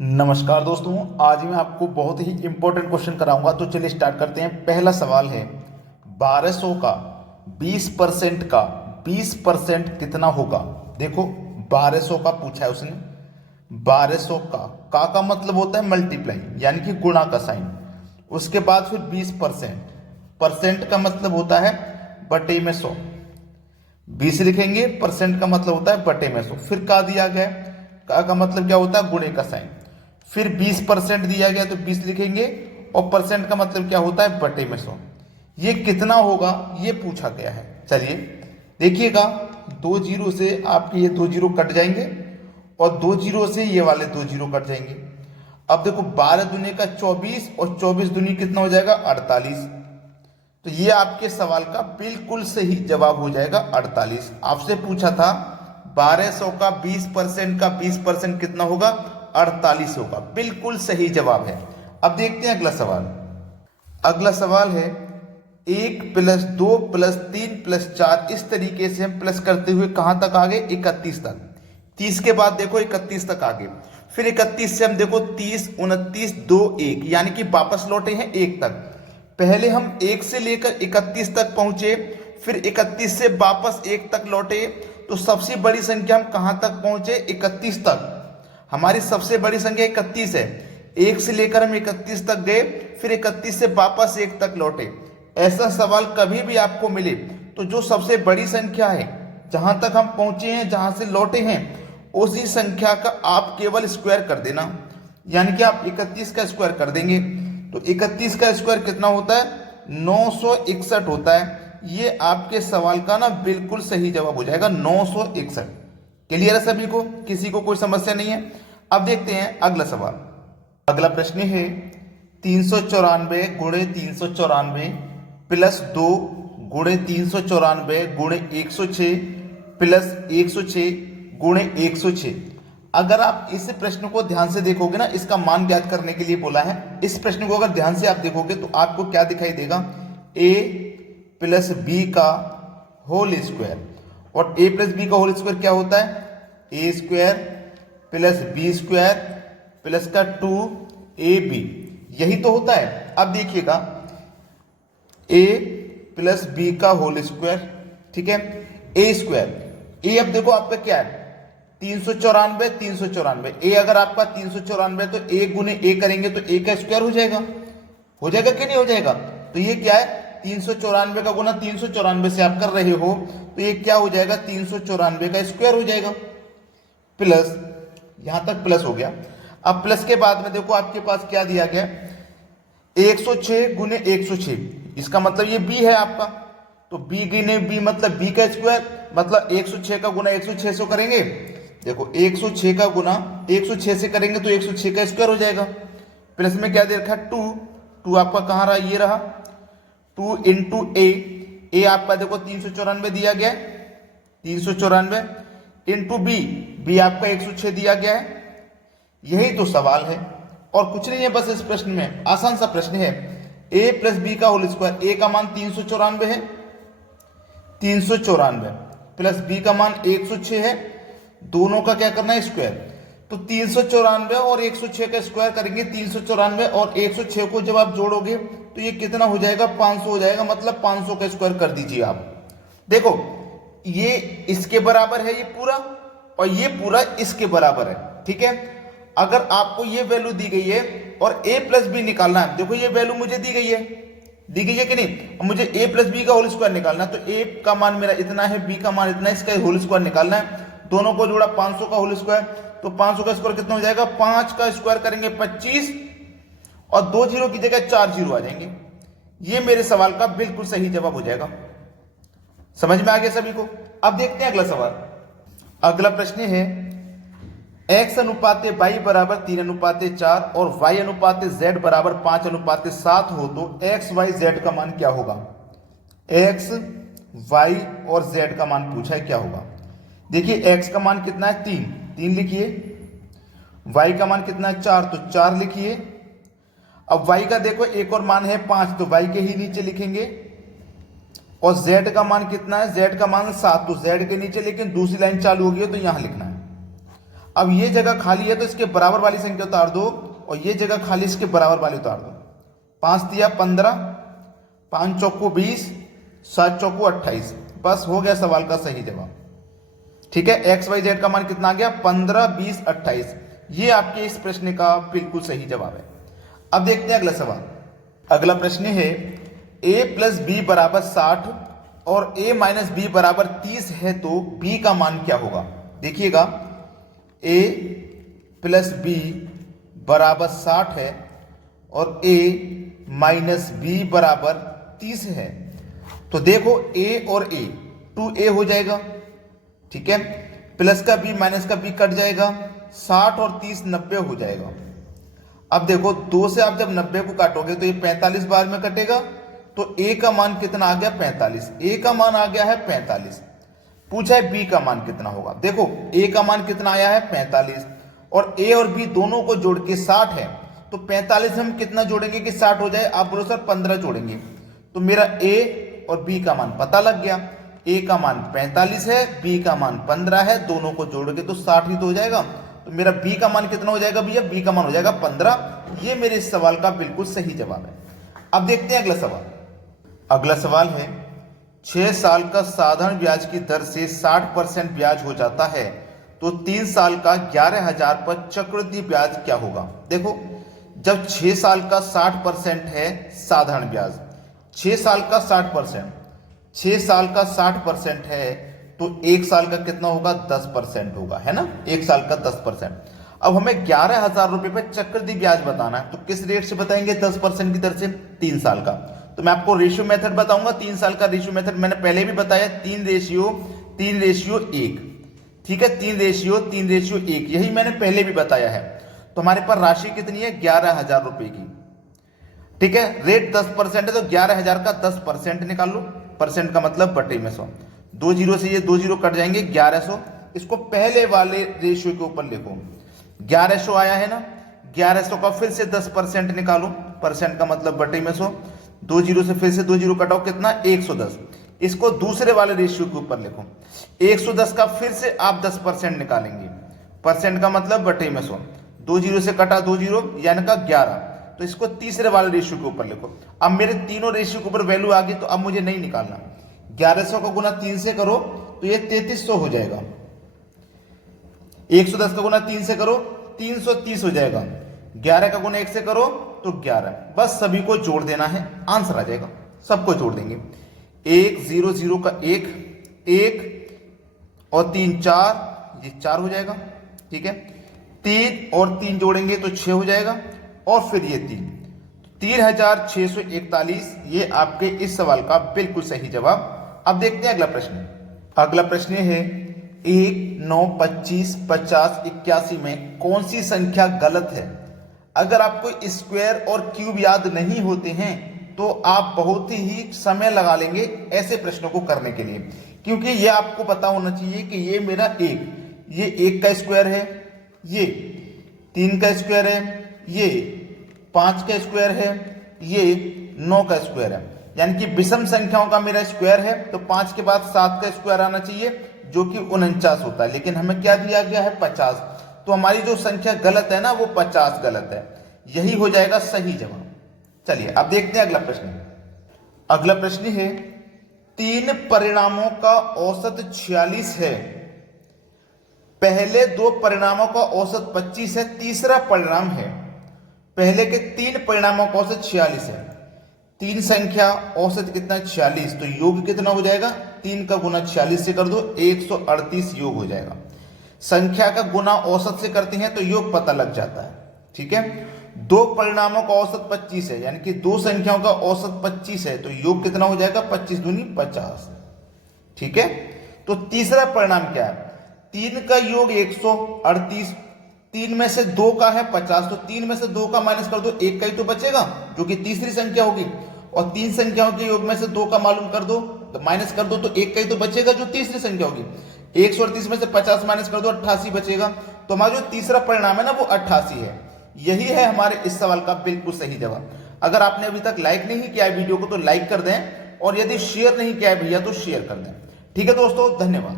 नमस्कार दोस्तों, आज मैं आपको बहुत ही इंपॉर्टेंट क्वेश्चन कराऊंगा। तो चलिए स्टार्ट करते हैं। पहला सवाल है 1200 का 20% का 20% कितना होगा। देखो 1200 का पूछा है उसने। 1200 का मतलब होता है मल्टीप्लाई, यानी कि गुणा का साइन। उसके बाद फिर 20%, परसेंट का मतलब होता है बटे में 100। 20 लिखेंगे, परसेंट का मतलब होता है बटे में 100। फिर का दिया गया है, का मतलब क्या होता है गुणे का साइन। फिर 20% दिया गया तो 20 लिखेंगे, और परसेंट का मतलब क्या होता है बटे में 100। ये कितना होगा ये पूछा गया है। चलिए देखिएगा, दो जीरो से आपके ये दो जीरो कट जाएंगे, और दो जीरो से ये वाले दो जीरो कट जाएंगे। अब देखो 12 दूनी का 24, और 24 दूनी कितना हो जाएगा 48। तो ये आपके सवाल का बिल्कुल सही जवाब हो जाएगा 48। आपसे पूछा था 1200 का 20% का 20% कितना होगा, 48 होगा। बिल्कुल सही जवाब है। अब देखते हैं अगला सवाल। अगला सवाल है 1+2+3+4, इस तरीके से हम प्लस करते हुए कहां तक आ गए, 31 तक। 30 के बाद देखो 31 तक आ गए। फिर 31 से हम देखो 30, 29, 2, 1, यानी कि वापस लौटे हैं 1 तक। पहले हम 1 से लेकर 31 तक पहुंचे, फिर 31 से वापस 1 तक लौटे। तो सबसे बड़ी संख्या हम कहां तक पहुंचे, 31 तक। हमारी सबसे बड़ी संख्या 31 है। 1 से लेकर हम 31 तक गए, फिर 31 से वापस 1 तक लौटे। ऐसा सवाल कभी भी आपको मिले तो जो सबसे बड़ी संख्या है, जहां तक हम पहुंचे हैं, जहां से लौटे हैं, उसी संख्या का आप केवल स्क्वायर कर देना। यानी कि आप 31 का स्क्वायर कर देंगे तो 31 का स्क्वायर कितना होता है, 961 होता है। ये आपके सवाल का ना बिल्कुल सही जवाब हो जाएगा, 961। क्लियर है सभी को, किसी को कोई समस्या नहीं है। अब देखते हैं अगला सवाल। अगला प्रश्न है 394 गुणे 394 प्लस 2 गुणे 394 गुणे 106 प्लस 106 गुणे 106। अगर आप इस प्रश्न को ध्यान से देखोगे ना, इसका मान ज्ञात करने के लिए बोला है। इस प्रश्न को अगर ध्यान से आप देखोगे तो आपको क्या दिखाई देगा, a प्लस बी का होल स्क्वायर। और a प्लस बी का होल स्क्वायर क्या होता है, A square plus B square plus का 2ab, यही तो होता है। अब देखिएगा a प्लस बी का होल स्क्वायर, ठीक है, ए स्क्वायर। ए अब देखो आपका क्या है, 394, 394। ए अगर आपका 394 तो ए गुने ए करेंगे तो ए का स्क्वायर हो जाएगा कि नहीं हो जाएगा। तो ये क्या है, 394 का गुना 394 से आप कर रहे हो, तो ये क्या हो जाएगा, 394 का स्क्वायर हो जाएगा। प्लस, यहां तक प्लस हो गया। अब प्लस के बाद में देखो आपके पास क्या दिया गया, 106 गुने 106। इसका मतलब ये बी है आपका, तो बी गुने बी मतलब बी का स्क्वायर, मतलब 106 का गुना 106 से करेंगे। देखो 106 का गुना 106 से करेंगे तो 106 का स्क्वायर हो जाएगा। प्लस में क्या दे रखा, 2 आपका कहाँ रहा, ये रहा 2 इंटू ए आपका देखो 394 दिया गया है, 394 इंटू बी आपका 106 दिया गया है। यही तो सवाल है और कुछ नहीं है। बस इस प्रश्न में आसान सा प्रश्न है, a प्लस बी का होल स्क्वायर। ए का मान 394 है, 394 प्लस बी का मान 106 है, दोनों का क्या करना है, स्क्वायर। तो 394 और 106 का स्क्वायर करेंगे। 394 और 106 को जब आप जोड़ोगे तो ये कितना हो जाएगा, 500 हो जाएगा। मतलब 500 का स्क्वायर कर दीजिए आप। देखो ये इसके बराबर है ये पूरा, और ये पूरा इसके बराबर है, ठीक है। अगर आपको ये वैल्यू दी गई है और a प्लस बी निकालना है, देखो ये वैल्यू मुझे दी गई है कि नहीं। मुझे a प्लस बी का होल स्क्वायर निकालना है, तो a का मान मेरा इतना है, b का मान इतना है, इसका होल स्क्वायर निकालना है। दोनों को जोड़ा 500 का होल स्क्वायर, तो 500 का स्क्वायर कितना हो जाएगा, 5 का स्क्वायर करेंगे 25, और 2 जीरो की जगह 4 जीरो आ जाएंगे। ये मेरे सवाल का बिल्कुल सही जवाब हो जाएगा। समझ में आ गया सभी को। अब देखते हैं अगला सवाल। अगला प्रश्न है x अनुपाते y बराबर 3:4 और y अनुपाते z बराबर 5:7 हो तो x y z का मान क्या होगा। x y और z का मान पूछा है, क्या होगा। देखिए x का मान कितना है, 3 लिखिए। y का मान कितना है, 4, तो 4 लिखिए। अब y का देखो एक और मान है 5, तो y के ही नीचे लिखेंगे। और z का मान कितना है, z का मान 7, तो z के नीचे, लेकिन दूसरी लाइन चालू होगी तो यहां लिखना है। अब ये जगह खाली है तो इसके बराबर वाली संख्या उतार दो और ये जगह खाली इसके बराबर वाली उतार दो। 5 तिया 15, 5 चौको 20, 7 चौको 28। बस हो गया सवाल का सही जवाब। ठीक है, एक्स वाई जेड का मान कितना आ गया 15, 20, 28। ये आपके इस प्रश्न का बिल्कुल सही जवाब है। अब देखते हैं अगला सवाल। अगला प्रश्न है a प्लस बी बराबर 60 और a माइनस बी बराबर 30 है तो b का मान क्या होगा। देखिएगा a प्लस बी बराबर 60 है और a माइनस बी बराबर 30 है तो देखो a और a 2a हो जाएगा। ठीक है, प्लस का b माइनस का b कट जाएगा, 60 और 30 90 हो जाएगा। अब देखो 2 से आप जब 90 को काटोगे तो ये 45 बार में कटेगा तो a का मान कितना आ गया 45। a का मान आ गया है 45। पूछा है b का मान कितना होगा। देखो a का मान कितना आया है 45 और a और b दोनों को जोड़ के 60 है तो 45 हम कितना जोड़ेंगे कि 60 हो जाए। आप बोलो सर 15 जोड़ेंगे तो मेरा a और b का मान पता लग गया। a का मान 45 है, b का मान 15 है, दोनों को जोड़ोगे तो 60 ही तो हो जाएगा। तो मेरा b का मान कितना हो जाएगा भैया, b का मान हो जाएगा 15। ये मेरे इस सवाल का बिल्कुल सही जवाब है। अब देखते हैं अगला सवाल। अगला सवाल है 6 साल का साधारण ब्याज की दर से 60% ब्याज हो जाता है तो 3 साल का 11,000 पर चक्रवृद्धि ब्याज क्या होगा। देखो जब 6 साल का 60% है साधारण ब्याज, 6 साल का 60%, 6 साल का 60% है तो 1 साल का कितना होगा 10% होगा, है ना, 1 साल का 10%। अब हमें 11,000 रुपए पे चक्रवृद्धि ब्याज बताना है तो किस रेट से बताएंगे 10% की दर से, 3 साल का। तो मैं आपको रेशियो मेथड बताऊंगा, 3 साल का रेशियो मेथड मैंने पहले भी बताया, 3:1। ठीक है, 3:1, यही मैंने पहले भी बताया है। तो हमारे पास राशि कितनी है 11,000 रुपए की। ठीक है, रेट 10% है तो 11,000 का 10% निकाल लो, परसेंट का मतलब बटे में 100। 2 जीरो से ये 2 जीरो कट जाएंगे, 1100। इसको पहले वाले रेशियो के ऊपर लिखो, 1100 आया है ना, 1100 का फिर से 10% निकालो, परसेंट का मतलब बटे में 100। 2 जीरो से फिर से 2 जीरो कटाओ, कितना 110। इसको दूसरे वाले रेशियो के ऊपर लिखो, 110 का फिर से आप 10% निकालेंगे, परसेंट का मतलब बटे में 100। 2 जीरो से कटा 2 जीरो यानी का 11, तो इसको तीसरे वाले रेशियो के ऊपर लिखो। अब मेरे तीनों रेशियो के ऊपर वैल्यू आ गई तो अब मुझे नहीं निकालना। 1100 का गुना 3 से करो तो ये 3300 हो जाएगा। 110 का गुना 3 से करो 330 हो जाएगा। 11 का गुना 1 से करो तो 11। बस सभी को जोड़ देना है, आंसर आ जाएगा। सबको जोड़ देंगे, 1 0 0 का 1 1 और 3 4, ये 4 हो जाएगा। ठीक है, 3 और 3 जोड़ेंगे तो 6 हो जाएगा और फिर ये 3,641, ये आपके इस सवाल का बिल्कुल सही जवाब। अब देखते हैं अगला प्रश्न। अगला प्रश्न है 1 9 25 50 81 में कौन सी संख्या गलत है। अगर आपको स्क्वायर और क्यूब याद नहीं होते हैं तो आप बहुत ही समय लगा लेंगे ऐसे प्रश्नों को करने के लिए, क्योंकि ये आपको पता होना चाहिए कि ये मेरा ये 1 का स्क्वायर है, ये 3 का स्क्वायर है, ये 5 का स्क्वायर है, ये 9 का स्क्वायर है। यानी कि विषम संख्याओं का मेरा स्क्वायर है तो 5 के बाद 7 का स्क्वायर आना चाहिए जो कि 49 होता है, लेकिन हमें क्या दिया गया है 50। तो हमारी जो संख्या गलत है ना वो 50 गलत है, यही हो जाएगा सही जवाब। चलिए अब देखते हैं अगला प्रश्न। अगला प्रश्न है 3 परिणामों का औसत 46 है, पहले 2 परिणामों का औसत 25 है, तीसरा परिणाम है। पहले के 3 परिणामों का औसत 46 है, 3 संख्या औसत कितना 46, तो योग कितना हो जाएगा 3 का गुना 46 से कर दो 138 योग हो जाएगा। संख्या का गुना औसत से करते हैं तो योग पता लग जाता है। ठीक है, 2 परिणामों का औसत 25 है, यानी कि 2 संख्याओं का औसत 25 है तो योग कितना हो जाएगा 25 दूनी 50। ठीक है, तो तीसरा परिणाम क्या है 3 का योग 138, 3 में से 2 का है 50, तो 3 में से 2 का माइनस कर दो, 1 का ही तो बचेगा जो कि तीसरी संख्या होगी, और 3 संख्याओं के योग में से 2 का मालूम कर दो तो माइनस कर दो तो 1 का ही तो बचेगा जो तीसरी संख्या होगी। 138 में से 50 माइनस कर दो 88 बचेगा, तो हमारा जो तीसरा परिणाम है ना वो 88 है। यही है हमारे इस सवाल का बिल्कुल सही जवाब। अगर आपने अभी तक लाइक नहीं किया है वीडियो को तो लाइक कर दें, और यदि शेयर नहीं किया है भैया तो शेयर कर दें। ठीक है दोस्तों, धन्यवाद।